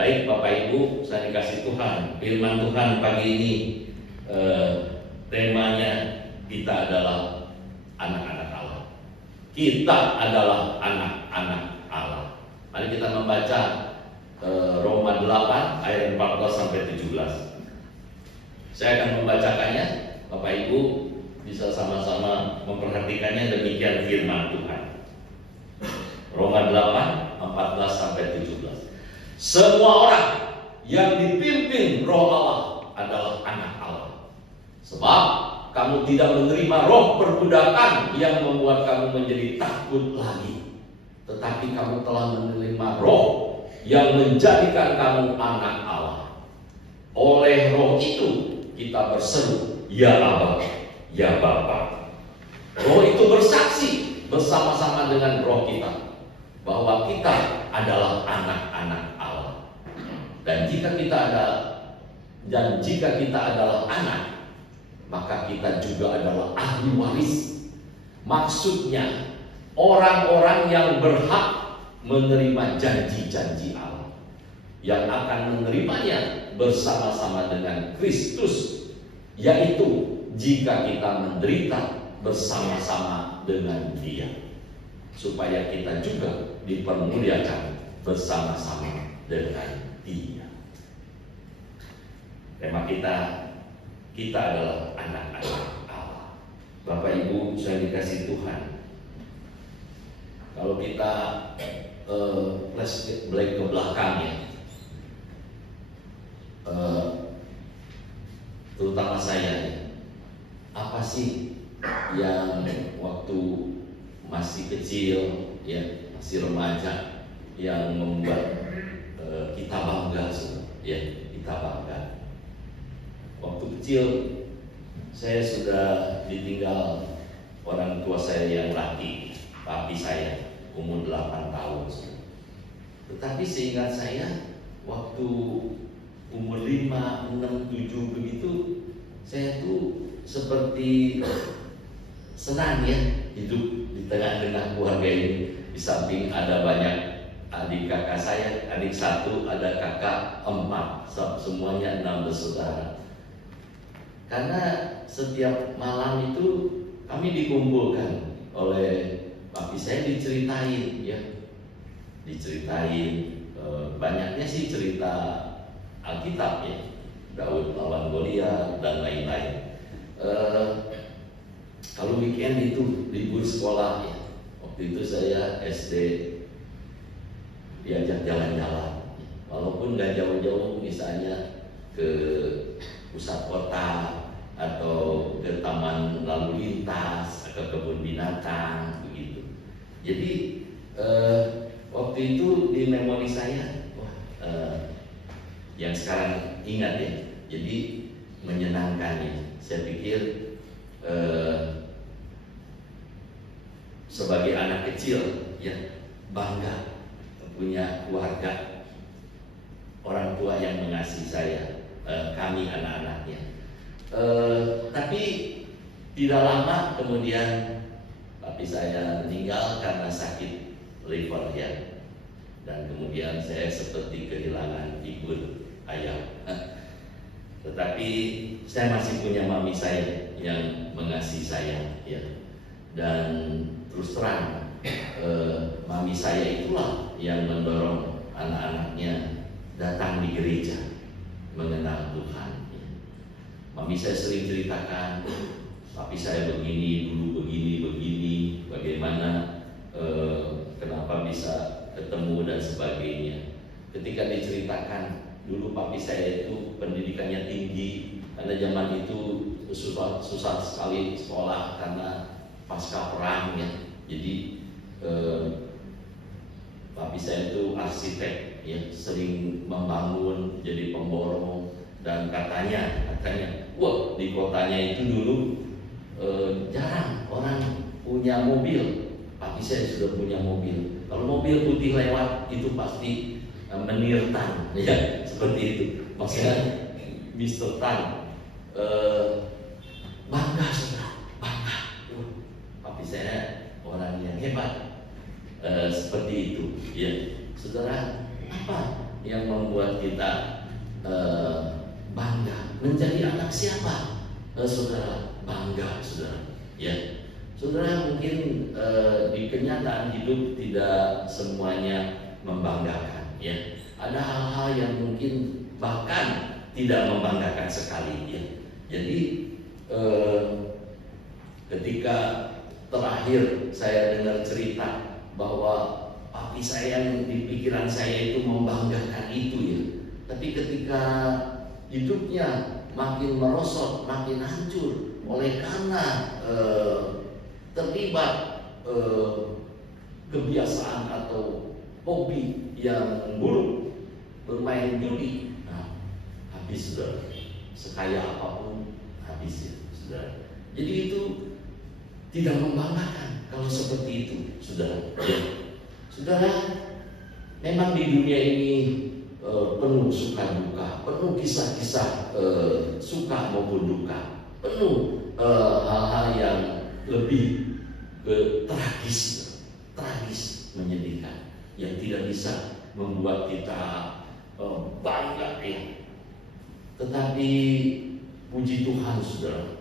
Baik Bapak Ibu, saya dikasih Tuhan, firman Tuhan pagi ini temanya kita adalah anak-anak Allah. Kita adalah anak-anak Allah. Mari kita membaca Roma 8 ayat 14 sampai 17. Saya akan membacakannya, Bapak Ibu bisa sama-sama memperhatikannya. Demikian firman Tuhan. Roma 8 14 sampai 17. Semua orang yang dipimpin Roh Allah adalah anak Allah. Sebab kamu tidak menerima roh perbudakan yang membuat kamu menjadi takut lagi, tetapi kamu telah menerima roh yang menjadikan kamu anak Allah. Oleh roh itu kita berseru, ya Aba, ya Bapa. Roh itu bersaksi bersama-sama dengan roh kita bahwa kita adalah anak-anak Allah. Dan jika kita adalah anak, maka kita juga adalah ahli waris. Maksudnya orang-orang yang berhak menerima janji-janji Allah, yang akan menerimanya bersama-sama dengan Kristus, yaitu jika kita menderita bersama-sama dengan Dia, supaya kita juga dipermuliakan bersama-sama dengan Dia. Tema kita adalah anak-anak Allah. Bapak Ibu saya dikasih Tuhan, kalau kita flashback ke belakang ya, terutama saya ya, apa sih yang waktu masih kecil ya, masih remaja, yang membuat kita bangga ya, kita bangga. Waktu kecil saya sudah ditinggal orang tua saya yang laki, papi saya, umur 8 tahun. Tetapi seingat saya, waktu umur 5, 6, 7 begitu, saya tuh seperti senang ya hidup di tengah-tengah keluarga ini. Di samping ada banyak adik kakak saya, adik 1, ada kakak 4, semuanya 6 bersaudara. Karena setiap malam itu kami dikumpulkan oleh papi saya, diceritain ya, banyaknya sih cerita Alkitab ya, Daud lawan Goliat dan lain-lain. Kalau weekend itu libur sekolah ya, waktu itu saya SD diajak jalan-jalan, walaupun nggak jauh-jauh, misalnya ke pusat kota atau ke taman lalu lintas, ke kebun binatang begitu. Jadi waktu itu di memori saya, yang sekarang ingat ya, jadi menyenangkan ya. Saya pikir sebagai anak kecil ya, bangga punya keluarga, orang tua yang mengasihi saya, kami anak-anaknya. Tapi tidak lama kemudian papi saya meninggal karena sakit liver ya, dan kemudian saya seperti kehilangan figur ayah. Tetapi saya masih punya mami saya yang mengasihi saya ya, dan terus terang mami saya itulah yang mendorong anak-anaknya datang di gereja mengenal Tuhan. Mami saya sering ceritakan, papi saya begini, dulu begini, bagaimana kenapa bisa ketemu dan sebagainya. Ketika diceritakan, dulu papi saya itu pendidikannya tinggi, karena zaman itu susah sekali sekolah karena pasca perang ya. Jadi papi saya itu arsitek ya, sering membangun, jadi pemborong, dan katanya wah, di kotanya itu dulu jarang orang punya mobil. Papi saya sudah punya mobil. Kalau mobil putih lewat itu pasti menir Tan ya, seperti itu. Maksudnya Mr. Tan, bangga saudara, bangga. Papi saya orang yang hebat, seperti itu ya. Saudara, apa yang membuat kita bangga. Menjadi anak siapa? Saudara, bangga, saudara. Ya, saudara, mungkin di kenyataan hidup tidak semuanya membanggakan. Ya, ada hal-hal yang mungkin bahkan tidak membanggakan sekali. Ya, jadi ketika terakhir saya dengar cerita bahwa papi saya yang di pikiran saya itu membanggakan itu ya, tapi ketika hidupnya makin merosot, makin hancur oleh karena terlibat kebiasaan atau hobi yang buruk, bermain judi, nah, habis saudara. Sekaya apapun habis ya saudara. Jadi itu tidak membanggakan kalau seperti itu saudara. Ya. Saudara, memang di dunia ini penuh suka duka, penuh kisah-kisah suka maupun duka, penuh hal-hal yang lebih tragis, menyedihkan, yang tidak bisa membuat kita bangga ya. Tetapi puji Tuhan saudara,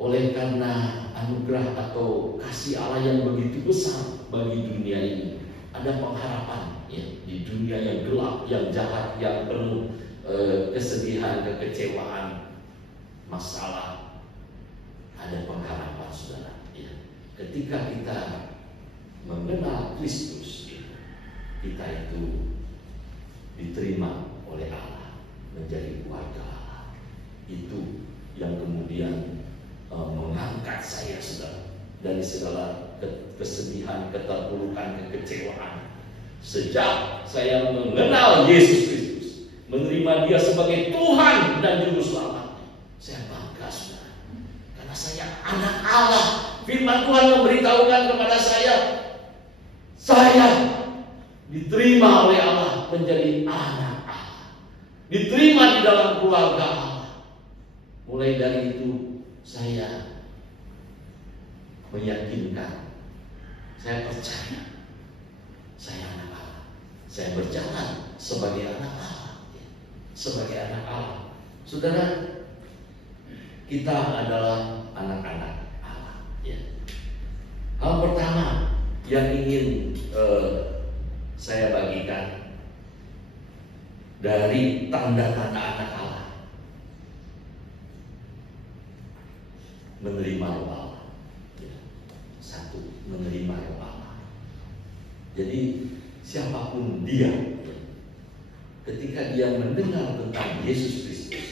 oleh karena anugerah atau kasih Allah yang begitu besar bagi dunia ini, ada pengharapan ya, di dunia yang gelap, yang jahat, yang penuh kesedihan, kekecewaan, masalah, ada pengharapan saudara ya. Ketika kita mengenal Kristus ya, kita itu diterima oleh Allah, menjadi keluarga Allah. Itu yang kemudian mengangkat saya saudara dari segala kesedihan, keterpurukan, kekecewaan. Sejak saya mengenal Yesus Kristus, menerima Dia sebagai Tuhan dan Juru Selamat, saya bangga saudara, karena saya anak Allah. Firman Tuhan memberitahukan kepada saya diterima oleh Allah menjadi anak Allah, diterima di dalam keluarga Allah. Mulai dari itu saya meyakinkan, saya percaya saya anak Allah. Saya berjalan sebagai anak Allah, sebagai anak Allah. Saudara, kita adalah anak-anak Allah ya. Hal pertama yang ingin saya bagikan dari tanda-tanda anak Allah, menerima roh Allah. Satu, menerima roh Allah. Jadi siapapun dia, ketika dia mendengar tentang Yesus Kristus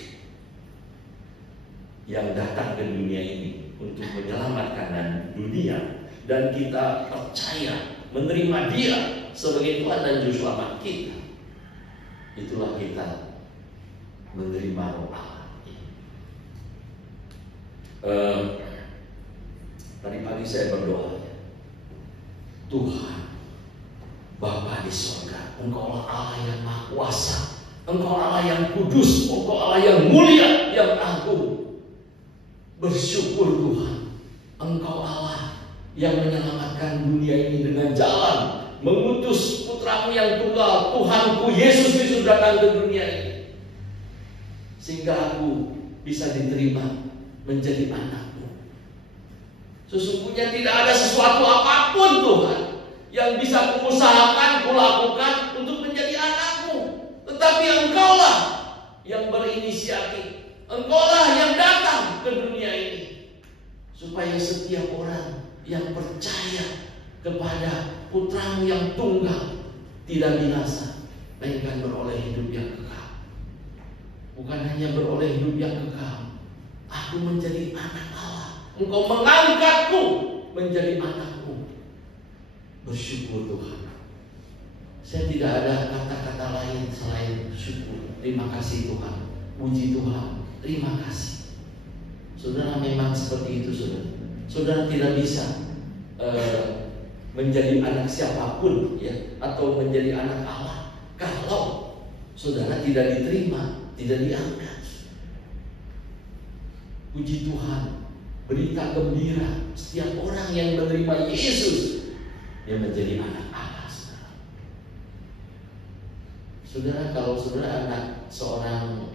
yang datang ke dunia ini untuk menyelamatkan dunia, dan kita percaya menerima Dia sebagai Tuhan dan Juru Selamat kita, itulah kita menerima roh Allah. Tadi pagi saya berdoa, Tuhan Bapa di surga, Engkau Allah yang Maha Kuasa, Engkau Allah yang kudus, Engkau Allah yang mulia, yang agung. Bersyukur Tuhan, Engkau Allah yang menyelamatkan dunia ini dengan jalan mengutus putramu yang tunggal, Tuhanku Yesus Kristus datang ke dunia ini, sehingga aku bisa diterima menjadi anakmu. Sesungguhnya tidak ada sesuatu apapun Tuhan yang bisa kuusahakan, kulakukan untuk menjadi anakmu, tetapi Engkaulah yang berinisiatif, Engkaulah yang datang ke dunia ini, supaya setiap orang yang percaya kepada putramu yang tunggal tidak binasa, melainkan beroleh hidup yang kekal. Bukan hanya beroleh hidup yang kekal, aku menjadi anak Allah, Engkau mengangkatku menjadi anakmu. Bersyukur Tuhan. Saya tidak ada kata-kata lain selain syukur. Terima kasih Tuhan, puji Tuhan, terima kasih. Saudara, memang seperti itu saudara. Saudara tidak bisa menjadi anak siapapun ya, atau menjadi anak Allah kalau saudara tidak diterima, tidak diangkat. Puji Tuhan, berita gembira, setiap orang yang menerima Yesus, dia menjadi anak Allah. Saudara, kalau saudara anak seorang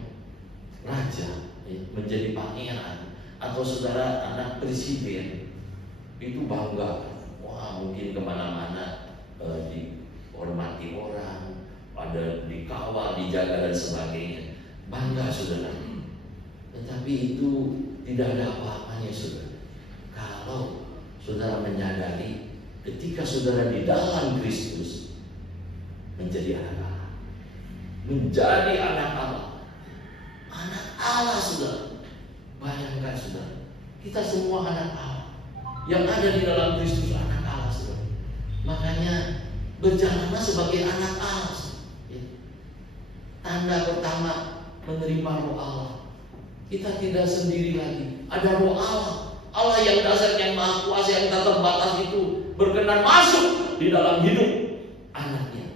raja, ya, menjadi pangeran, atau saudara anak presiden, itu bangga. Wah, mungkin kemana-mana dihormati orang, ada dikawal, dijaga dan sebagainya. Bangga saudara. Tetapi itu tidak ada apa-apanya saudara, kalau saudara menyadari ketika saudara di dalam Kristus menjadi anak Allah. Menjadi anak Allah. Anak Allah saudara. Bayangkan saudara, kita semua anak Allah. Yang ada di dalam Kristus anak Allah saudara. Makanya berjalanlah sebagai anak Allah. Tanda pertama menerima roh Allah. Kita tidak sendiri lagi. Ada roh Allah. Allah yang dasar, yang maha kuasa, yang tak terbatas itu berkenan masuk di dalam hidup anaknya.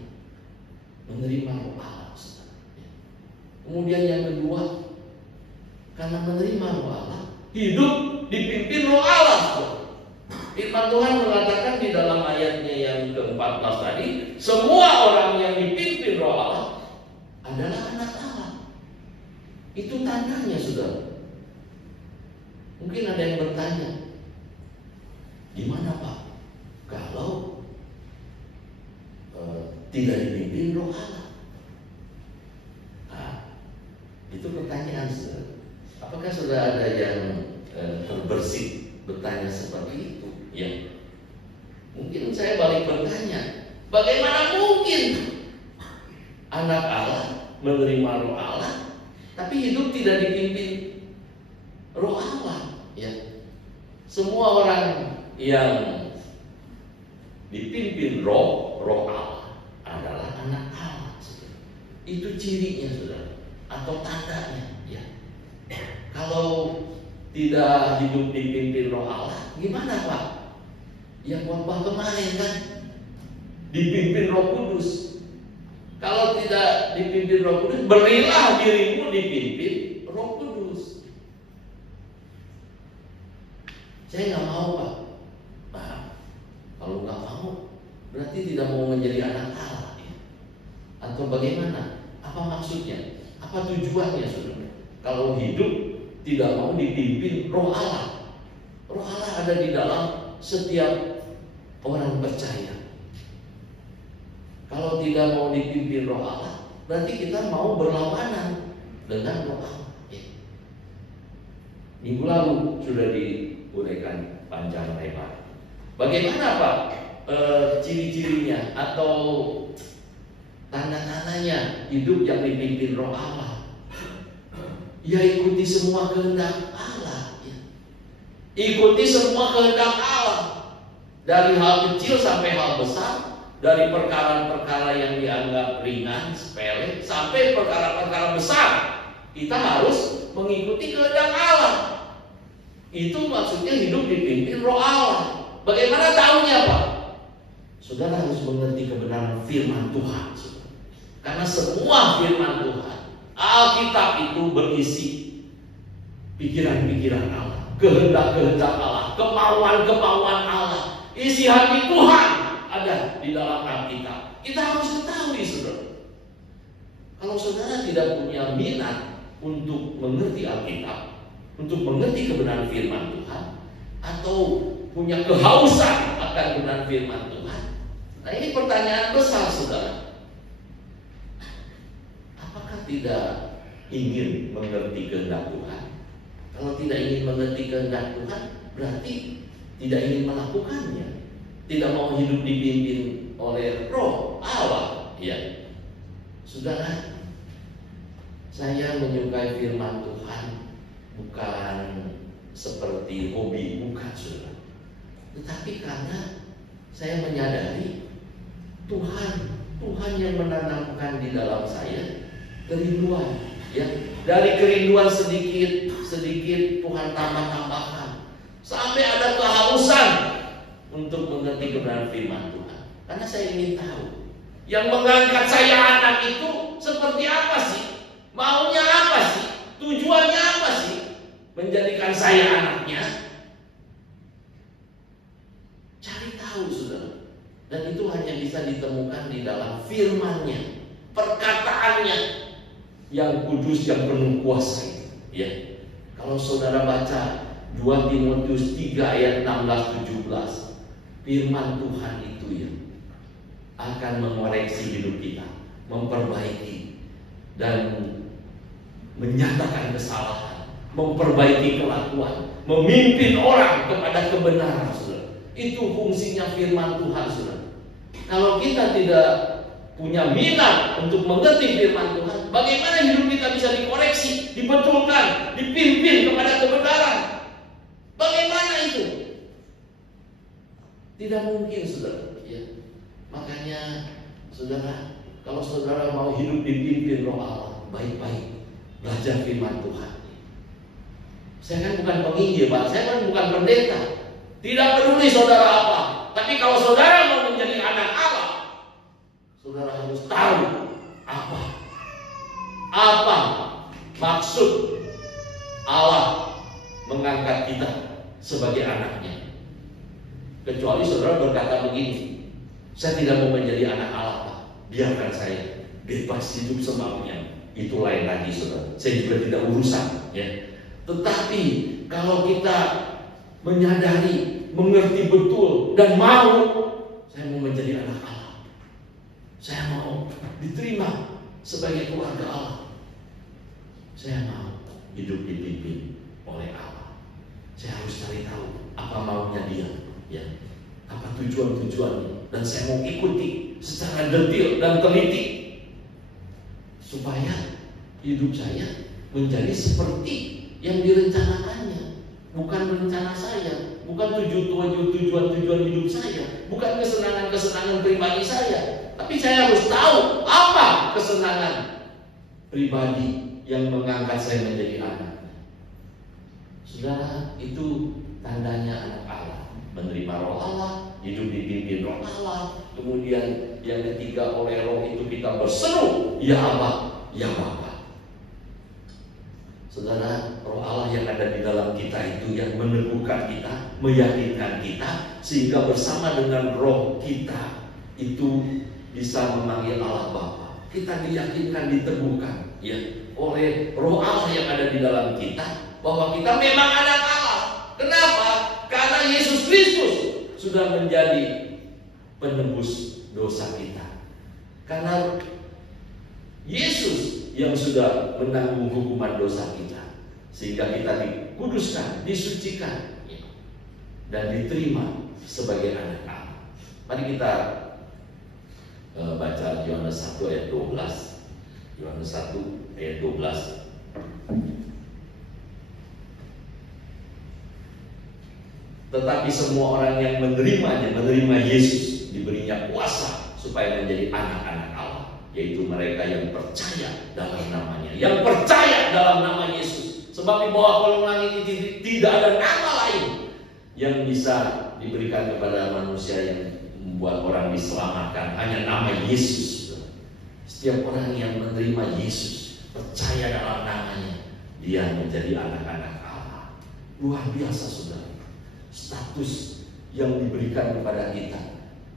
Menerima roh Allah. Kemudian yang kedua, karena menerima roh Allah, hidup dipimpin roh Allah. Firman Tuhan mengatakan di dalam ayatnya yang ke-14 tadi, semua orang yang dipimpin roh Allah adalah anak Allah. Itu tandanya saudara. Mungkin ada yang bertanya, gimana Pak kalau tidak dipimpin roh Allah? Nah, itu pertanyaan saudara. Apakah sudah ada yang terbersih bertanya seperti itu? Ya, mungkin saya balik bertanya, bagaimana mungkin anak Allah menerima roh Allah, tapi hidup tidak dipimpin roh Allah? Ya, semua orang yang dipimpin roh Allah adalah anak Allah. Itu cirinya saudara, atau tandanya. Ya, kalau tidak hidup dipimpin roh Allah, gimana Pak? Yang khotbah kemarin kan dipimpin Roh Kudus. Kalau tidak dipimpin Roh Kudus, berilah dirimu dipimpin Roh Kudus. Saya nggak mau Pak. Nah, kalau nggak mau, berarti tidak mau menjadi anak Allah. Ya? Atau bagaimana? Apa maksudnya? Apa tujuannya saudara? Kalau hidup tidak mau dipimpin roh Allah. Roh Allah ada di dalam setiap orang percaya. Kalau tidak mau dipimpin roh Allah, berarti kita mau berlawanan dengan roh Allah. Minggu lalu sudah diuraikan panjang lebar. Bagaimana Pak ciri-cirinya atau tanda-tandanya hidup yang dipimpin roh Allah? Ya, ikuti semua kehendak Allah. Ya. Ikuti semua kehendak Allah. Dari hal kecil sampai hal besar, dari perkara-perkara yang dianggap ringan, sepele, sampai perkara-perkara besar, kita harus mengikuti kehendak Allah. Itu maksudnya hidup dipimpin roh Allah. Bagaimana tahunya Pak? Saudara harus mengerti kebenaran firman Tuhan. Karena semua firman Tuhan, Alkitab itu berisi pikiran-pikiran Allah, kehendak-kehendak Allah, kemauan-kemauan Allah. Isi hati Tuhan ada di dalam Alkitab. Kita harus ketahui saudara. Kalau saudara tidak punya minat untuk mengerti Alkitab, untuk mengerti kebenaran firman Tuhan, atau punya kehausan akan kebenaran firman Tuhan, nah ini pertanyaan besar saudara. Apakah tidak ingin mengerti kehendak Tuhan? Kalau tidak ingin mengerti kehendak Tuhan, berarti tidak ingin melakukannya, tidak mau hidup dipimpin oleh roh Allah. Ya, saudara, saya menyukai firman Tuhan bukan seperti hobi, bukan saudara, tetapi karena saya menyadari Tuhan yang menanamkan di dalam saya kerinduan. Ya, dari kerinduan sedikit Tuhan tambah-tambahkan sampai ada kehausan untuk mengerti kebenaran firman Tuhan. Karena saya ingin tahu yang mengangkat saya anak itu seperti apa sih? Maunya apa sih? Tujuannya apa sih? Menjadikan saya anaknya. Cari tahu saudara. Dan itu hanya bisa ditemukan di dalam firman-Nya. perkataannya yang kudus, yang penuh kuasa itu. Ya. Kalau saudara baca 2 Timotius 3 ayat 16-17, firman Tuhan itu ya akan mengoreksi hidup kita, memperbaiki dan menyatakan kesalahan, memperbaiki kelakuan, memimpin orang kepada kebenaran, saudara. Itu fungsinya firman Tuhan, saudara. Kalau kita tidak punya minat untuk mengerti firman Tuhan, bagaimana hidup kita bisa dikoreksi, dibetulkan, dipimpin kepada kebenaran? Bagaimana itu? Tidak mungkin, saudara. Ya. Makanya, saudara, kalau saudara mau hidup dipimpin Roh Allah, baik-baik belajar firman Tuhan. Saya kan bukan penginjil, Pak. Saya kan bukan pendeta. Tidak peduli saudara apa. Tapi kalau saudara mau menjadi anak Allah, saudara harus tahu apa maksud Allah mengangkat kita sebagai anaknya. Kecuali saudara berkata begini, saya tidak mau menjadi anak Allah, Pak. Biarkan saya bebas hidup semaunya. Itu lain lagi, saudara. Saya juga tidak urusan, ya. Tetapi kalau kita menyadari, mengerti betul dan mau, saya mau menjadi anak Allah, saya mau diterima sebagai keluarga Allah, saya mau hidup dipimpin oleh Allah. Saya harus cari tahu apa maunya Dia, ya, apa tujuan-tujuannya, dan saya mau ikuti secara detail dan teliti supaya hidup saya menjadi seperti yang direncanakannya. Bukan rencana saya, bukan tujuan hidup saya, bukan kesenangan pribadi saya, tapi saya harus tahu apa kesenangan pribadi yang mengangkat saya menjadi anak. Saudara, itu tandanya anak Allah, menerima Roh Allah, hidup dipimpin Roh Allah. Kemudian yang ketiga, oleh Roh itu kita berseru, ya Allah, ya Bapa. Saudara, Roh Allah yang ada di dalam kita itu yang meneguhkan kita, meyakinkan kita, sehingga bersama dengan Roh kita itu bisa memanggil Allah Bapa. Kita diyakinkan, diteguhkan, ya, oleh Roh Allah yang ada di dalam kita, bahwa kita memang anak Allah. Kenapa? Karena Yesus Kristus sudah menjadi penebus dosa kita. Karena Yesus yang sudah menanggung hukuman dosa kita, sehingga kita dikuduskan, disucikan, dan diterima sebagai anak Allah. Mari kita baca Yohanes 1 ayat 12. Yohanes 1 ayat 12. Tetapi semua orang yang menerimanya, menerima Yesus, diberinya kuasa supaya menjadi anak-anak Allah, yaitu mereka yang percaya dalam namanya, yang percaya dalam nama Yesus. Sebab di bawah kolong langit ini tidak ada nama lain yang bisa diberikan kepada manusia yang membuat orang diselamatkan, hanya nama Yesus. Setiap orang yang menerima Yesus, percaya dalam namanya, dia menjadi anak-anak Allah. Luar biasa, saudara. Status yang diberikan kepada kita,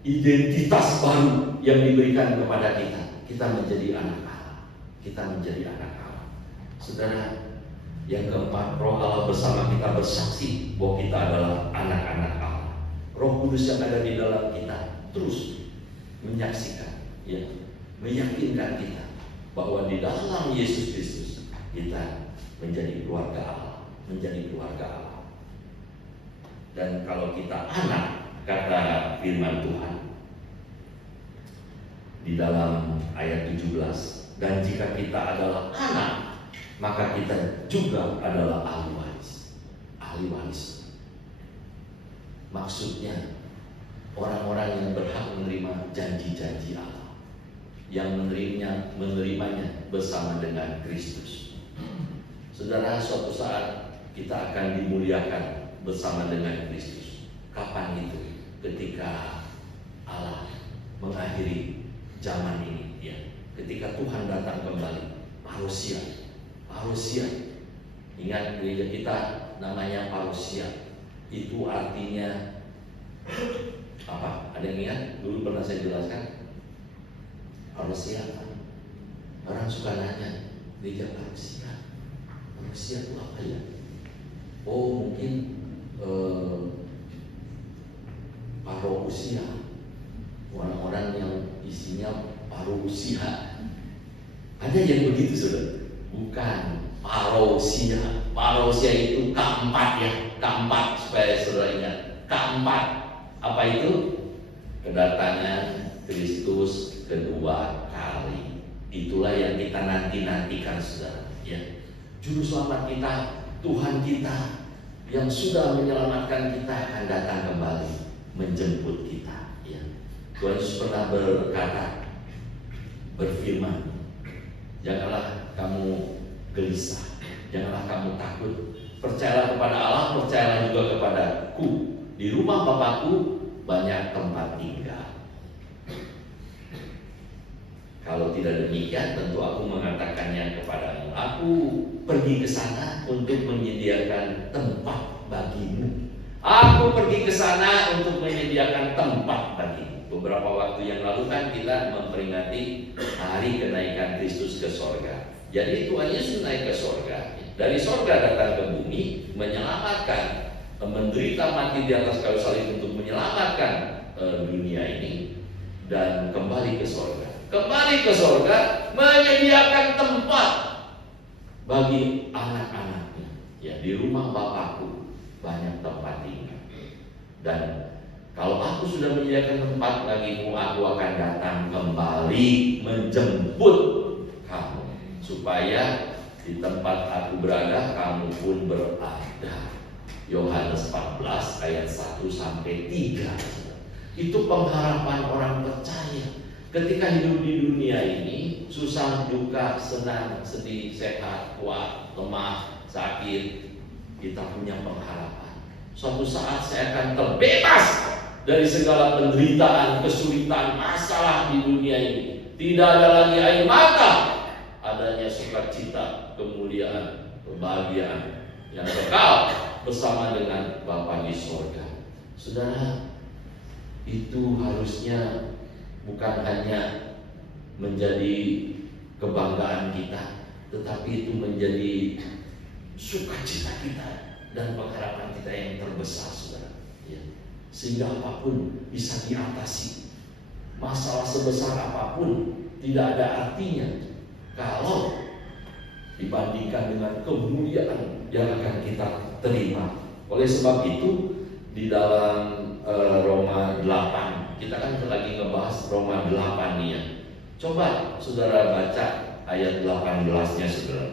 identitas baru yang diberikan kepada kita. Kita menjadi anak Allah. Kita menjadi anak Allah. Saudara, yang keempat, Roh Allah bersama kita bersaksi bahwa kita adalah anak-anak Allah. Roh Kudus yang ada di dalam kita terus menyaksikan, ya, meyakinkan kita bahwa di dalam Yesus Kristus kita menjadi keluarga Allah, menjadi keluarga Allah. Dan kalau kita anak, kata firman Tuhan di dalam ayat 17, dan jika kita adalah anak, maka kita juga adalah ahli waris. Ahli waris maksudnya orang-orang yang berhak menerima janji-janji Allah, yang menerimanya bersama dengan Kristus. Saudara, suatu saat kita akan dimuliakan bersama dengan Kristus. Kapan itu? Ketika Allah mengakhiri zaman ini, ya. Ketika Tuhan datang kembali, parousia. Ingat, gereja kita namanya parousia. Itu artinya apa? Ada yang ingat? Dulu pernah saya jelaskan. Parousia Orang suka nanya, gereja parusia. Parusia itu apa ya? Oh, mungkin parousia, orang-orang yang isinya parusia. Ada yang begitu, saudara? Bukan, parousia. Parousia itu keempat ya, keempat, supaya saudara ingat. Keempat, apa itu? Kedatangan Kristus kedua kali. Itulah yang kita nanti-nantikan, saudara. Ya, Juru Selamat kita, Tuhan kita yang sudah menyelamatkan kita akan datang kembali menjemput kita. Ya. Tuhan Yesus pernah berkata, berfirman, janganlah kamu gelisah, janganlah kamu takut. Percayalah kepada Allah, percayalah juga kepadaku. Di rumah Bapakku banyak tempat tinggal. Kalau tidak demikian, tentu aku mengatakannya kepadamu. Aku pergi ke sana untuk menyediakan tempat bagimu. Aku pergi ke sana untuk menyediakan tempat bagimu. Beberapa waktu yang lalu kan kita memperingati hari kenaikan Kristus ke sorga. Jadi Tuhan Yesus naik ke sorga. Dari sorga datang ke bumi, menyelamatkan, menderita mati di atas kayu salib untuk menyelamatkan dunia ini, dan kembali ke sorga. Kembali ke sorga, menyediakan tempat bagi anak-anaknya. Ya, di rumah Bapakku banyak tempat tinggal. Dan kalau aku sudah menyediakan tempat bagimu, aku akan datang kembali menjemput kamu, supaya di tempat aku berada, kamu pun berada. Yohanes 14 ayat 1 sampai 3. Itu pengharapan orang percaya. Ketika hidup di dunia ini, susah, duka, senang, sedih, sehat, kuat, lemah, sakit, kita punya pengharapan. Suatu saat saya akan terbebas dari segala penderitaan, kesulitan, masalah di dunia ini. Tidak ada lagi air mata, adanya sukacita, kemuliaan, kebahagiaan yang kekal bersama dengan Bapa di sorga. Saudara, itu harusnya bukan hanya menjadi kebanggaan kita, tetapi itu menjadi sukacita kita dan pengharapan kita yang terbesar, saudara. Ya. Sehingga apapun bisa diatasi. Masalah sebesar apapun tidak ada artinya kalau dibandingkan dengan kemuliaan yang akan kita terima. Oleh sebab itu, di dalam Roma 8, kita kan lagi ngebahas Roma 8 nih ya. Coba saudara baca ayat 18-nya, saudara.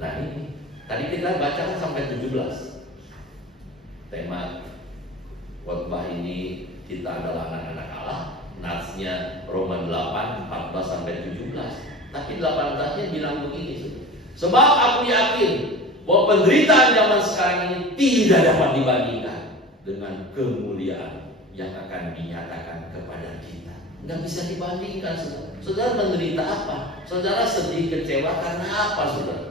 Nah ini, tadi kita baca kan sampai 17. Tema khotbah ini, kita adalah anak-anak Allah. Natsnya Roma 8, 14 sampai 17. Tapi 18-nya bilang begini, saudara. Sebab aku yakin bahwa penderitaan zaman sekarang ini tidak dapat dibandingkan dengan kemuliaan yang akan dinyatakan kepada kita. Nggak bisa dibandingkan, saudara. Saudara menderita apa? Saudara sedih, kecewa karena apa, saudara?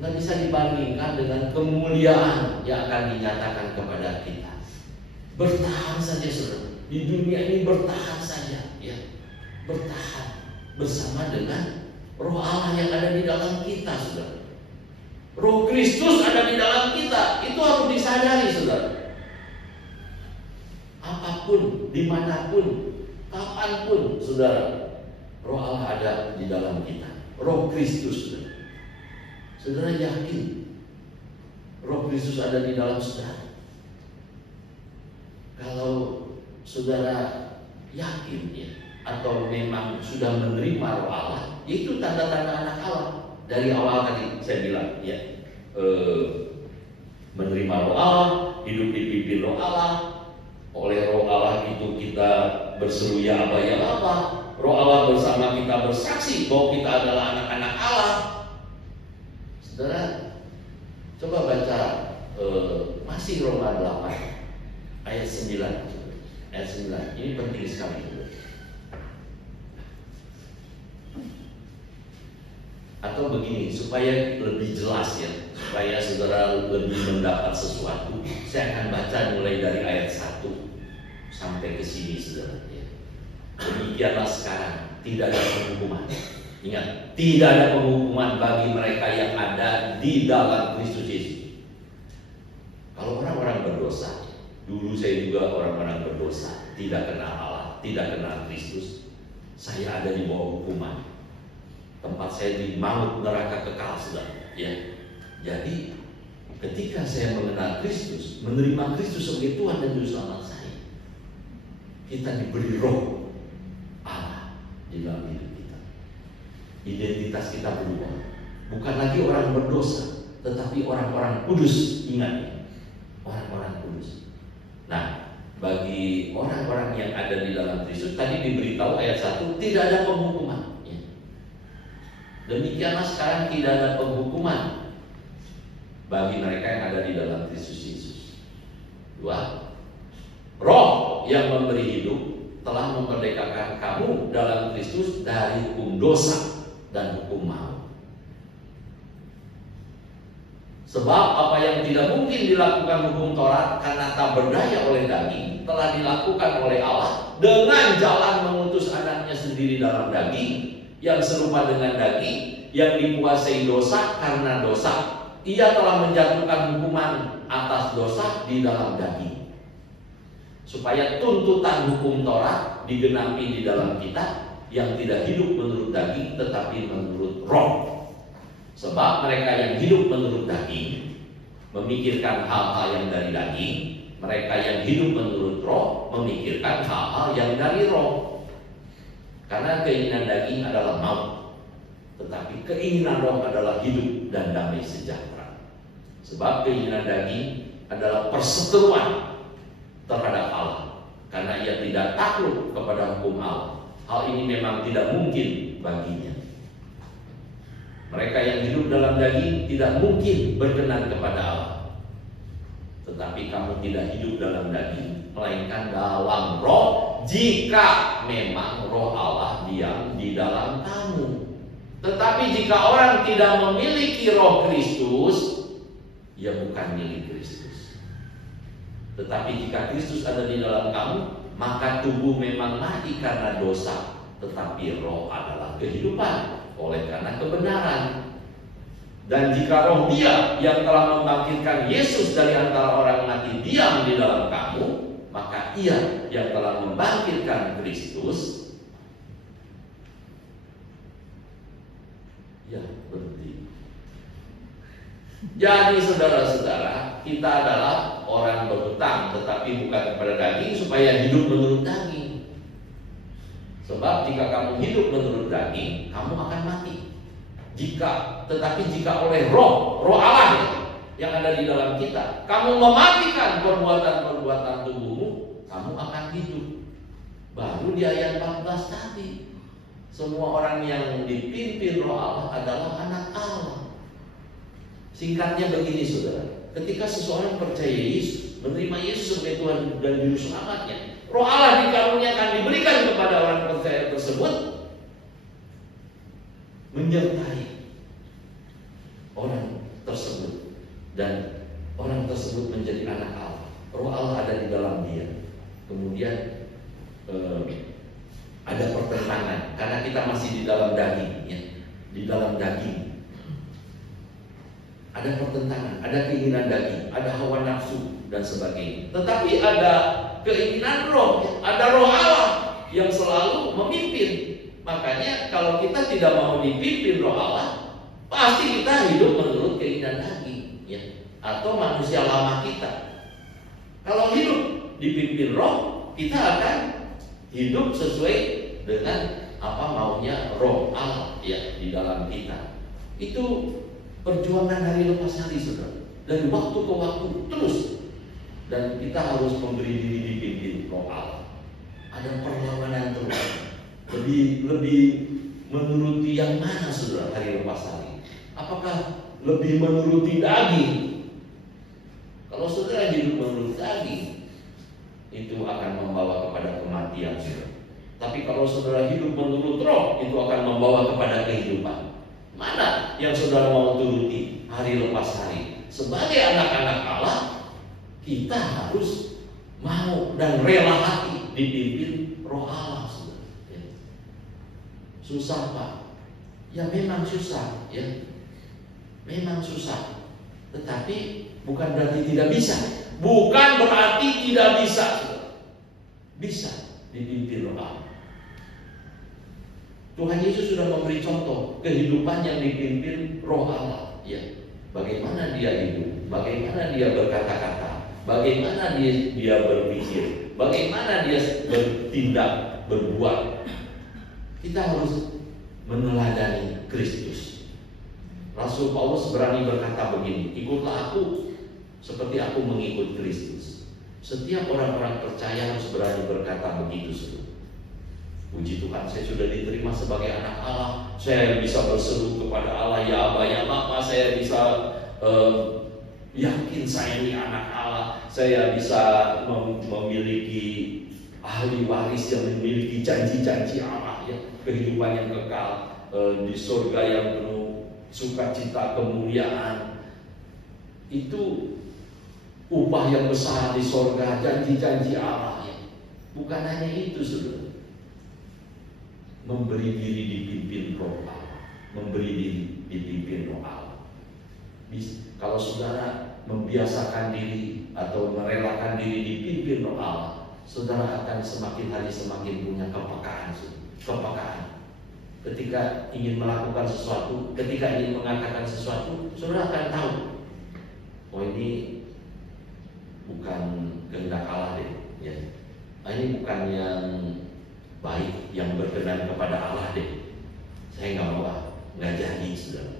Nggak bisa dibandingkan dengan kemuliaan yang akan dinyatakan kepada kita. Bertahan saja, saudara. Di dunia ini bertahan saja, ya. Bertahan bersama dengan Roh Allah yang ada di dalam kita, saudara. Roh Kristus ada di dalam kita. Itu harus disadari, saudara. Apapun, dimanapun, kapanpun, saudara, Roh Allah ada di dalam kita. Roh Kristus, saudara. Saudara yakin Roh Kristus ada di dalam saudara? Kalau saudara yakin ya, atau memang sudah menerima Roh Allah, itu tanda-tanda anak Allah. Dari awal tadi saya bilang ya, menerima Roh Allah, hidup dipimpin Roh Allah. Oleh Roh Allah itu kita berseru ya Aba ya Bapa. Roh Allah bersama kita bersaksi bahwa kita adalah anak-anak Allah. Saudara, coba baca masih Roma 8 ayat 9. Ayat 9 ini penting sekali. Atau begini, supaya lebih jelas ya, supaya saudara lebih mendapat sesuatu, saya akan baca mulai dari ayat 1 sampai ke sini, saudara ya. Demikianlah sekarang tidak ada penghukuman. Ingat, tidak ada penghukuman bagi mereka yang ada di dalam Kristus Yesus. Kalau orang-orang berdosa, dulu saya juga orang-orang berdosa, tidak kenal Allah, tidak kenal Kristus, saya ada di bawah hukuman. Tempat saya di maut neraka kekal, saudara. Ya. Jadi ketika saya mengenal Kristus, menerima Kristus sebagai Tuhan dan Juru Selamat saya, kita diberi roh Allah di dalam hidup kita. Identitas kita berubah. Bukan lagi orang berdosa, tetapi orang-orang kudus. Ingat, orang-orang kudus. Nah, bagi orang-orang yang ada di dalam Kristus, tadi diberitahu ayat 1, tidak ada penghukuman. Ya. Demikianlah sekarang tidak ada penghukuman bagi mereka yang ada di dalam Kristus Yesus. 2. Roh yang memberi hidup telah memerdekakan kamu dalam Kristus dari hukum dosa dan hukum maut. Sebab apa yang tidak mungkin dilakukan hukum Taurat karena tak berdaya oleh daging, telah dilakukan oleh Allah dengan jalan mengutus anaknya sendiri dalam daging, yang serupa dengan daging, yang dikuasai dosa karena dosa. Ia telah menjatuhkan hukuman atas dosa di dalam daging, supaya tuntutan hukum Taurat digenapi di dalam kita yang tidak hidup menurut daging tetapi menurut roh. Sebab mereka yang hidup menurut daging memikirkan hal-hal yang dari daging, mereka yang hidup menurut roh memikirkan hal-hal yang dari roh. Karena keinginan daging adalah maut, tetapi keinginan roh adalah hidup dan damai sejahtera. Sebab keinginan daging adalah perseteruan terhadap Allah, karena ia tidak takluk kepada hukum Allah. Hal ini memang tidak mungkin baginya. Mereka yang hidup dalam daging tidak mungkin berkenan kepada Allah. Tetapi kamu tidak hidup dalam daging, melainkan dalam roh, jika memang roh Allah diam di dalam kamu. Tetapi jika orang tidak memiliki roh Kristus, ia bukan milik Kristus. Tetapi jika Kristus ada di dalam kamu, maka tubuh memang mati karena dosa, tetapi roh adalah kehidupan oleh karena kebenaran. Dan jika roh Dia yang telah membangkitkan Yesus dari antara orang mati diam di dalam kamu, maka Ia yang telah membangkitkan Kristus, ya berhenti. Jadi saudara-saudara, kita adalah orang berhutang, tetapi bukan kepada daging supaya hidup menurut daging. Sebab jika kamu hidup menurut daging, kamu akan mati. Tetapi jika oleh roh Allah yang ada di dalam kita, kamu mematikan perbuatan-perbuatan tubuhmu, kamu akan hidup. Baru di ayat 14 tadi, semua orang yang dipimpin roh Allah adalah anak Allah. Singkatnya begini saudara, ketika seseorang percaya Yesus, menerima Yesus sebagai Tuhan dan Juru Selamatnya, roh Allah dikaruniakan diberikan kepada orang percaya tersebut, menyertai orang tersebut, dan orang tersebut menjadi anak Allah. Roh Allah ada di dalam dia. Kemudian ada pertentangan karena kita masih di dalam daging, ya. Di dalam daging ada pertentangan, ada keinginan daging, ada hawa nafsu dan sebagainya. Tetapi ada keinginan roh, ada roh Allah yang selalu memimpin. Makanya kalau kita tidak mau dipimpin roh Allah, pasti kita hidup menurut keinginan daging, ya, atau manusia lama kita. Kalau hidup dipimpin roh, kita akan hidup sesuai dengan apa maunya roh Allah, ya, di dalam kita. Itu perjuangan hari lepas hari, saudara, dari waktu ke waktu terus. Dan kita harus memberi diri dipimpin roh Allah. Ada perlawanan terus. Lebih menuruti yang mana, saudara, hari lepas hari? Apakah lebih menuruti daging? Kalau saudara hidup menurut daging, itu akan membawa kepada kematian, saudara. Tapi kalau saudara hidup menurut roh, itu akan membawa kepada kehidupan. Mana yang saudara mau turuti hari lepas hari? Sebagai anak-anak Allah, kita harus mau dan rela hati dipimpin roh Allah, saudara. Susah Pak. Ya memang susah, ya. Memang susah. Tetapi bukan berarti tidak bisa. Bukan berarti tidak bisa. Bisa dipimpin Roh Allah. Tuhan Yesus sudah memberi contoh kehidupan yang dipimpin Roh Allah. Ya. Bagaimana dia hidup, bagaimana dia berkata-kata, bagaimana dia berpikir, bagaimana dia bertindak, berbuat. Kita harus meneladani Kristus. Rasul Paulus berani berkata begini, ikutlah aku seperti aku mengikut Kristus. Setiap orang-orang percaya harus berani berkata begitu saudara. Puji Tuhan, saya sudah diterima sebagai anak Allah. Saya bisa berseru kepada Allah, ya Aba, ya Bapa. Saya bisa yakin saya ini anak Allah. Saya bisa memiliki ahli waris yang memiliki janji-janji Allah, ya. Kehidupan yang kekal di surga yang penuh sukacita, kemuliaan. Itu upah yang besar di surga, janji-janji Allah, ya. Bukan hanya itu saudara. Memberi diri dipimpin Roh Allah, memberi diri dipimpin Roh Allah. Kalau saudara membiasakan diri atau merelakan diri dipimpin Roh Allah, saudara akan semakin hari semakin punya kepekaan. Ketika ingin melakukan sesuatu, ketika ingin mengatakan sesuatu, saudara akan tahu, oh ini bukan kehendak Allah deh, ya. Ini bukan yang baik, yang berkenan kepada Allah deh. Saya nggak mau, nggak jadi saudara.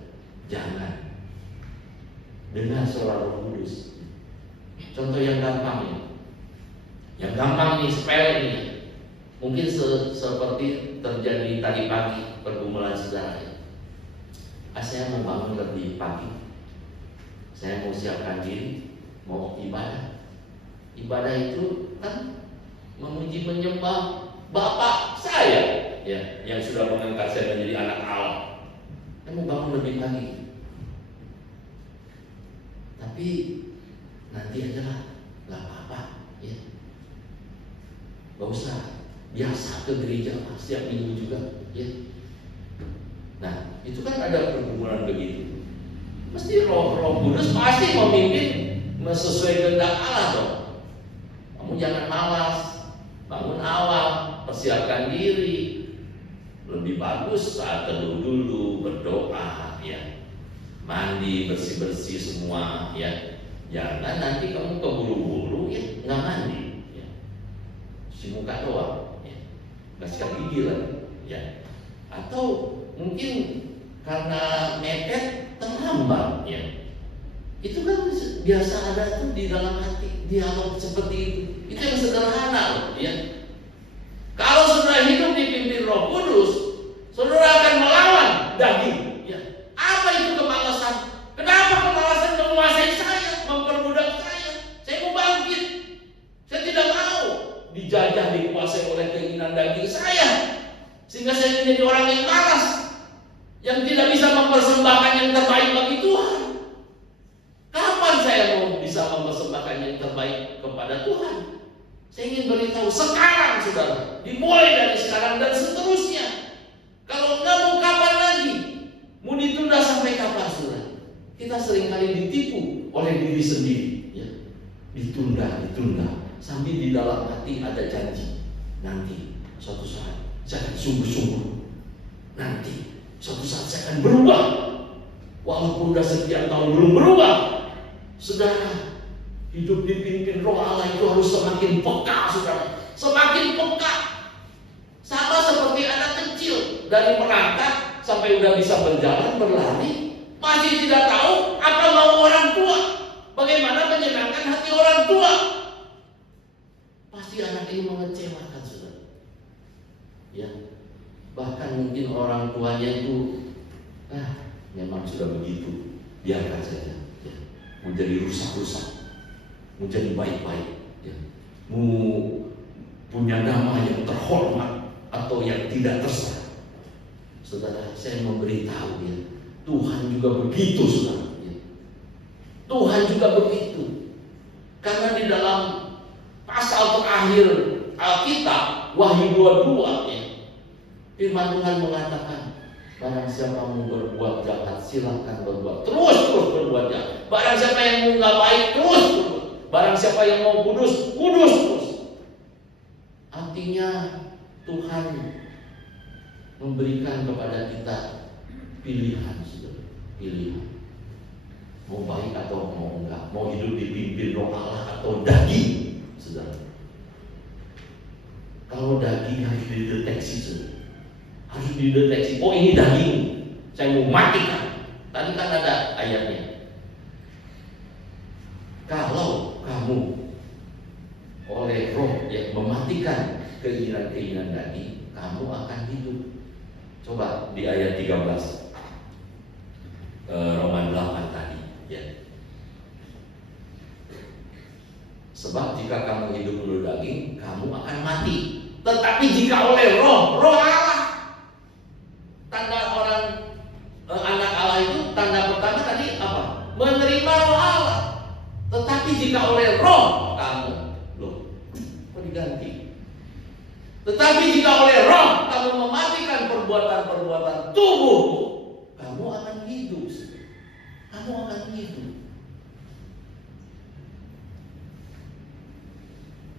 Jangan. Dengan suara Roh Kudus. Contoh yang gampang nih. Yang gampang nih, sepele nih. Mungkin seperti terjadi tadi pagi pergumulan saudara. Saya mau bangun lebih pagi. Saya mau siapkan diri, mau ibadah. Ibadah itu kan memuji menyembah Bapak saya, ya, yang sudah mengangkat saya menjadi anak Allah. Saya mau bangun lebih pagi. Tapi nanti aja lah, nggak apa-apa, ya. Gak usah, biasa ke gereja setiap minggu juga, ya. Nah, itu kan ada pergumulan begitu. Mesti Roh Kudus pasti memimpin sesuai kehendak Allah dong. Kamu jangan malas, bangun awal, persiapkan diri. Lebih bagus saat teduh dulu, berdoa, ya. Mandi, bersih-bersih semua, ya. Jangan nanti kamu keburu-buru, ya, nggak mandi, ya. Cuci muka doang, ya. Nggak sikat gigi lagi, ya. Atau mungkin karena mepet terlambat, ya. Itu kan biasa ada tuh di dalam hati dialog seperti itu. Itu yang sederhana loh, ya. Kalau saudara hidup dipimpin Roh Kudus, saudara akan melawan daging, ya. Apa itu kemalasan? Kenapa kemalasan menguasai saya, memperbudak saya? Saya mau bangkit. Saya tidak mau dijajah, dikuasai oleh keinginan daging saya, sehingga saya menjadi orang yang malas, yang tidak bisa mempersembahkan yang terbaik bagi Tuhan. Kapan saya mau bisa mempersembahkan yang terbaik kepada Tuhan? Saya ingin beritahu sekarang, saudara. Dimulai dari sekarang dan seterusnya. Kalau enggak, mau kapan lagi? Mau ditunda sampai kapan, saudara? Kita seringkali ditipu oleh diri sendiri, ya. Ditunda sampai di dalam hati ada janji. Nanti suatu saat saya akan sungguh-sungguh. Nanti suatu saat saya akan berubah. Walaupun sudah sekian tahun belum berubah, saudara. Hidup dipimpin Roh Allah itu harus semakin peka, saudara. Semakin peka. Sama seperti anak kecil, dari merangkak sampai udah bisa berjalan, berlari, masih tidak tahu apa mau orang tua, bagaimana menyenangkan hati orang tua. Pasti anak ini mengecewakan, saudara. Ya, bahkan mungkin orang tuanya itu memang sudah begitu, biarkan saja, ya. Mau jadi rusak-rusak, mau jadi baik-baik, ya. Mau punya nama yang terhormat atau yang tidak terserah. Saudara, saya memberitahu, ya, Tuhan juga begitu, saudara, ya. Tuhan juga begitu. Karena di dalam pasal terakhir Alkitab, Wahyu 22, ya, Firman Tuhan mengatakan, barang siapa mau berbuat jahat, silahkan berbuat. Terus berbuat jahat. Barang siapa yang mau nggak baik, terus berbuat. Barang siapa yang mau kudus, kudus terus. Artinya Tuhan memberikan kepada kita pilihan, saudara. Pilihan. Mau baik atau mau enggak. Mau hidup dipimpin Roh Allah atau daging, saudara. Kalau daging harus dideteksi, saudara. Harus dideteksi. Oh, ini daging, saya mau matikan. Tadi kan ada ayatnya. Kalau kamu oleh Roh yang mematikan keinginan-keinginan daging, kamu akan hidup. Coba di ayat 13 Roma 8 tadi ya. Sebab jika kamu hidup menurut daging, kamu akan mati. Tetapi jika oleh Roh Allah. Tanda orang anak Allah itu, tanda pertama tadi apa? Menerima Roh Allah. Tetapi jika oleh Roh kamu, loh, kok diganti? Tetapi jika oleh Roh kamu mematikan perbuatan-perbuatan tubuhmu, kamu akan hidup. Kamu akan hidup.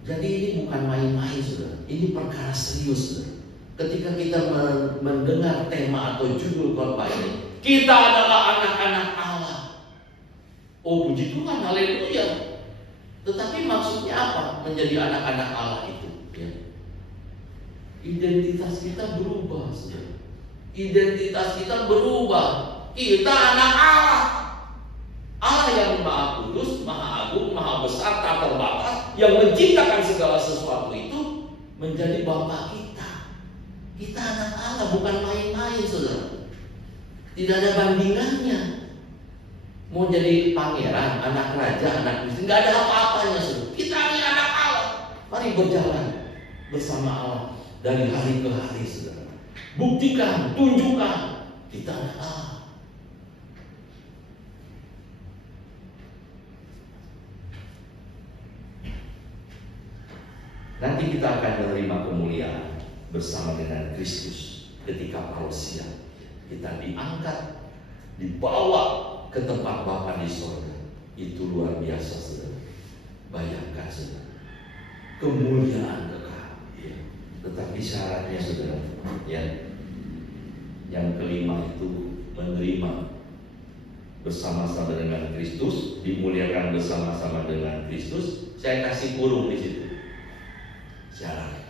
Jadi ini bukan main-main, saudara. Ini perkara serius, saudara. Ketika kita mendengar tema atau judul khotbah ini, kita adalah anak-anak Allah. Oh, puji Tuhan, haleluya. Tetapi maksudnya apa menjadi anak-anak Allah itu? Ya. Identitas kita berubah, saudara. Identitas kita berubah. Kita anak Allah. Allah yang Maha Kudus, Maha Agung, Maha Besar, tak terbatas, yang menciptakan segala sesuatu itu menjadi Bapa kita. Kita anak Allah, bukan main-main, saudara. Tidak ada bandingannya. Mau jadi pangeran, anak raja, anak istri, nggak ada apa-apanya, saudara. Kita ini anak Allah. Mari berjalan bersama Allah dari hari ke hari, saudara. Buktikan, tunjukkan kita anak Allah. Nanti kita akan menerima kemuliaan bersama dengan Kristus ketika parousia. Kita diangkat, dibawa ke tempat Bapa di sorga. Itu luar biasa, saudara. Bayangkan, saudara, kemuliaan kekal. Ya. Tetapi syaratnya, saudara, ya, yang kelima itu menerima bersama-sama dengan Kristus, dimuliakan bersama-sama dengan Kristus. Saya kasih kurung di situ. Syarat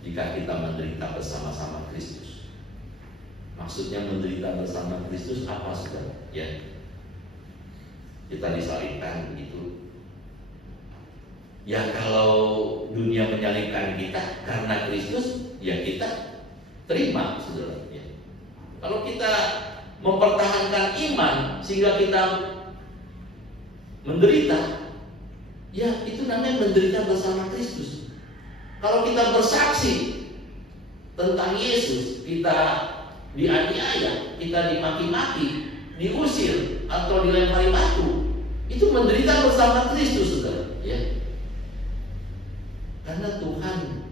jika kita menderita bersama-sama Kristus. Maksudnya menderita bersama Kristus apa, saudara? Ya, kita disalibkan begitu. Ya, kalau dunia menyalibkan kita karena Kristus, ya kita terima, saudara. Ya. Kalau kita mempertahankan iman sehingga kita menderita, ya itu namanya menderita bersama Kristus. Kalau kita bersaksi tentang Yesus, kita dianiaya, kita dimaki-maki, diusir atau dilempari batu, itu menderita bersama Kristus, saudara. Ya. Karena Tuhan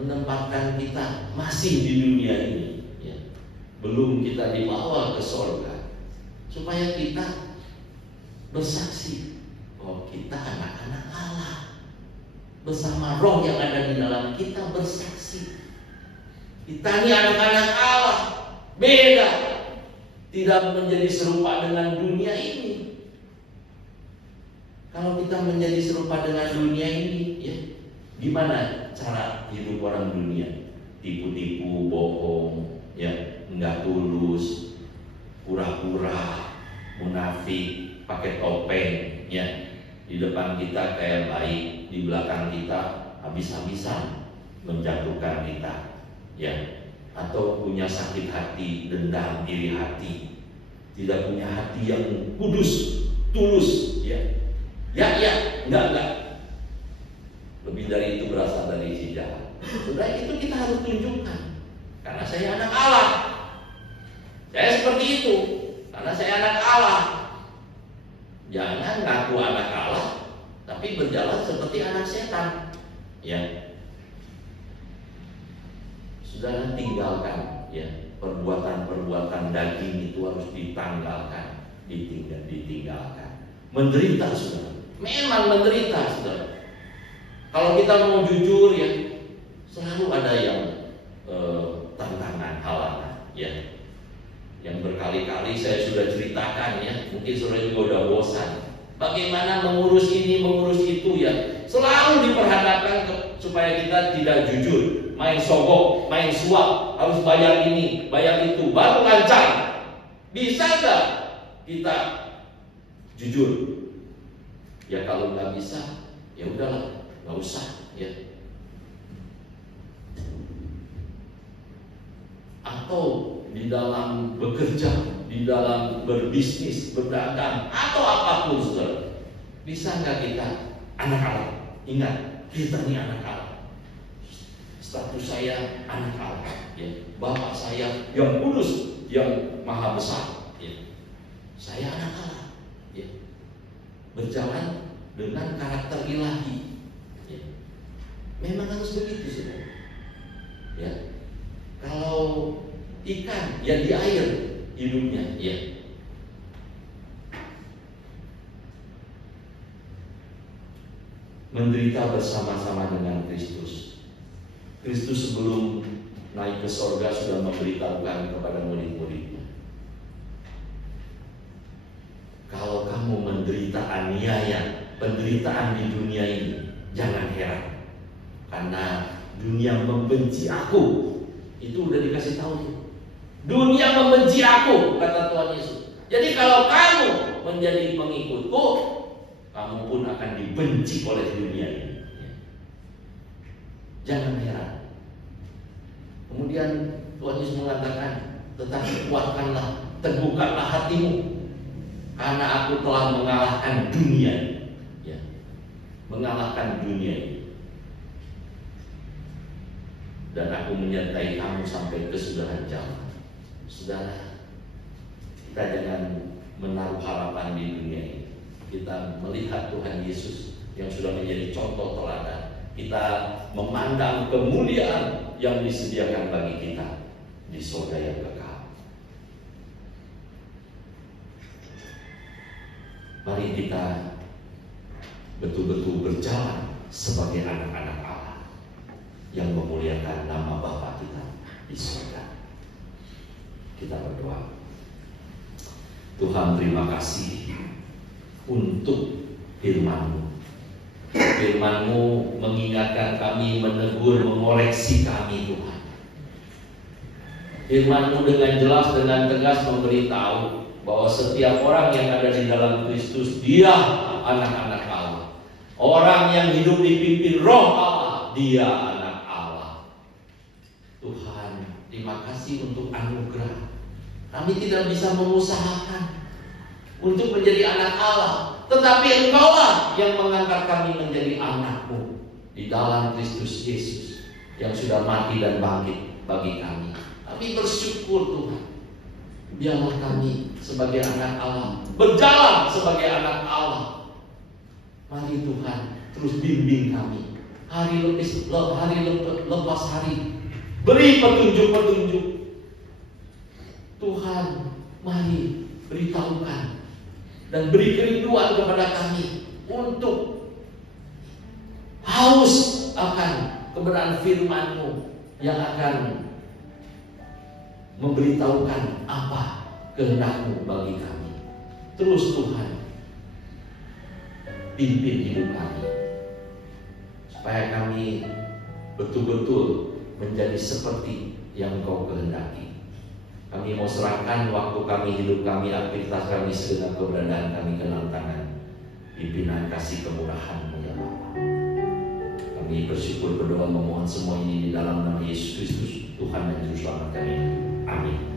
menempatkan kita masih di dunia ini, ya. Belum kita dibawa ke sorga, supaya kita bersaksi bahwa kita anak-anak Allah. Bersama Roh yang ada di dalam kita bersaksi. Kita ini anak-anak Allah. Beda. Tidak menjadi serupa dengan dunia ini. Kalau kita menjadi serupa dengan dunia ini, ya, gimana cara hidup orang dunia? Tipu-tipu, bohong, ya, enggak tulus, pura-pura, munafik, pakai topeng, ya. Di depan kita kayak baik, di belakang kita habis-habisan menjatuhkan kita, ya. Atau punya sakit hati, dendam, iri hati, tidak punya hati yang kudus, tulus, ya. Enggak. Lebih dari itu berasal dari si jahat. Sudah itu kita harus tunjukkan. Karena saya anak Allah. Saya seperti itu. Karena saya anak Allah. Jangan ngaku anak Allah, tapi berjalan seperti anak setan. Ya. Saudara, tinggalkan ya, perbuatan-perbuatan daging itu harus ditanggalkan, ditinggalkan. Menderita, saudara, memang menderita, saudara. Kalau kita mau jujur ya, selalu ada yang tantangan, halangan ya, yang berkali-kali saya sudah ceritakan ya. Mungkin saudara juga udah bosan. Bagaimana mengurus ini, mengurus itu ya, selalu diperhadapkan supaya kita tidak jujur. Main sogok, main suap, harus bayar ini, bayar itu, baru lancar. Bisa nggak kita jujur? Ya kalau nggak bisa, ya udahlah, nggak usah ya. Atau di dalam bekerja, di dalam berbisnis, berdagang, atau apapun, saudara, bisa nggak kita anak Allah? Ingat, kita ini anak Allah. Status saya anak Allah, ya. Bapak saya yang kudus, yang maha besar, ya. Saya anak Allah, ya. Berjalan dengan karakter ilahi, ya. Memang harus begitu, saudara. Ya. Kalau ikan, ya di air hidupnya, ya. Menderita bersama-sama dengan Kristus. Kristus sebelum naik ke sorga sudah memberitahukan kepada murid-muridnya, kalau kamu menderita aniaya, penderitaan di dunia ini, jangan heran, karena dunia membenci aku. Itu udah dikasih tahu. Dunia membenci aku, kata Tuhan Yesus. Jadi kalau kamu menjadi pengikutku, kamu pun akan dibenci oleh dunia ini. Jangan heran. Kemudian Tuhan Yesus mengatakan, tetapi kuatkanlah, teguhkanlah hatimu, karena aku telah mengalahkan dunia, ya, mengalahkan dunia ini, dan aku menyertai kamu sampai kesudahan zaman. Saudara, kita jangan menaruh harapan di dunia ini. Kita melihat Tuhan Yesus yang sudah menjadi contoh teladan. Kita memandang kemuliaan yang disediakan bagi kita di surga yang kekal. Mari kita betul-betul berjalan sebagai anak-anak Allah yang memuliakan nama Bapa kita di surga. Kita berdoa. Tuhan, terima kasih untuk firman-Mu. Firman-Mu mengingatkan kami, menegur, mengoreksi kami, Tuhan. Firman-Mu dengan jelas, dengan tegas memberitahu bahwa setiap orang yang ada di dalam Kristus, dia anak-anak Allah. Orang yang hidup dipimpin Roh Allah, dia anak Allah. Tuhan, terima kasih untuk anugerah. Kami tidak bisa mengusahakan untuk menjadi anak Allah, tetapi Engkaulah yang mengangkat kami menjadi anak-Mu di dalam Kristus Yesus yang sudah mati dan bangkit bagi kami. Kami bersyukur, Tuhan. Biarlah kami sebagai anak Allah berjalan sebagai anak Allah. Mari Tuhan terus bimbing kami hari lepas hari. Beri petunjuk-petunjuk. Tuhan, mari beritahukan dan beri kerinduan kepada kami untuk haus akan kebenaran firman-Mu yang akan memberitahukan apa kehendak-Mu bagi kami. Terus Tuhan, pimpin hidup kami supaya kami betul-betul menjadi seperti yang Engkau kehendaki. Kami mau serahkan waktu kami, hidup kami, aktivitas kami, segenap keberadaan kami ke dalam tangan pimpinan kasih kemurahan-Mu ya Bapa. Kami bersyukur, berdoa, memohon semua ini di dalam nama Yesus Kristus, Tuhan dan Juru Selamat kami. Amin.